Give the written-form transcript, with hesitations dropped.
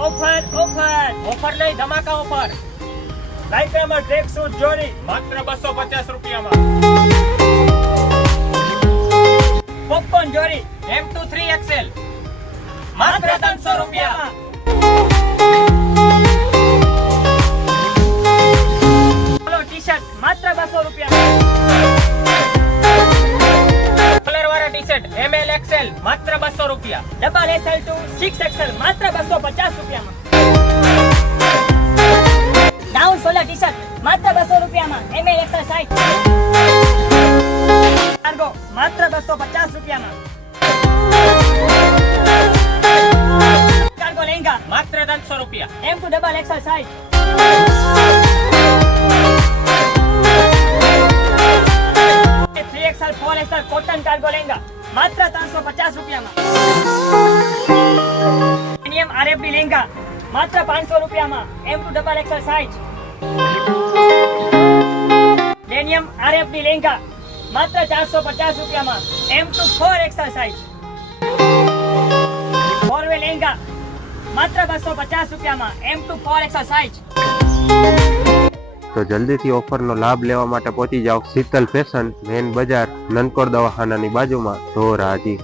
Offer offer offer નહીં, ધમાકા offer. નાઇકામાં track suit જોડી માત્ર 250 રૂપિયામાં. પોપકોર્ન જોડી M2 3XL માત્ર 300 રૂપિયા. પોલો ટી-શર્ટ માત્ર 200 રૂપિયા. કલર વાળા ટી-શર્ટ ML XL માત્ર 200 રૂપિયા. ડબલ XL to 6XL માત્ર 250 રૂપિયામાં. ડાઉન સોલર ટી-શર્ટ માત્ર 200 રૂપિયામાં. ML XL size. કાર્ગો માત્ર 250 રૂપિયામાં. કાર્ગો લહેંગા માત્ર 300 રૂપિયા. M2 double XL size. 3XL 4XL cotton cargo lehenga માત્ર 350 રૂપિયામાં. પ્રીમિયમ RFD લહેંગા માત્ર 500 રૂપિયામાં. M2 double XL size. ડેનિયમ RFD lehenga માત્ર 450 રૂપિયામાં. M2 4XL size. ફોરવે લહેંગા માત્ર 250 રૂપિયામાં. M2 4XL size. તો જલ્દીથી ઓફરનો લાભ લેવા માટે પહોંચી જાઓ શીતલ ફેશન, મેન બજાર, નનકોર દવાખાનાની બાજુમાં, ધોરાજી.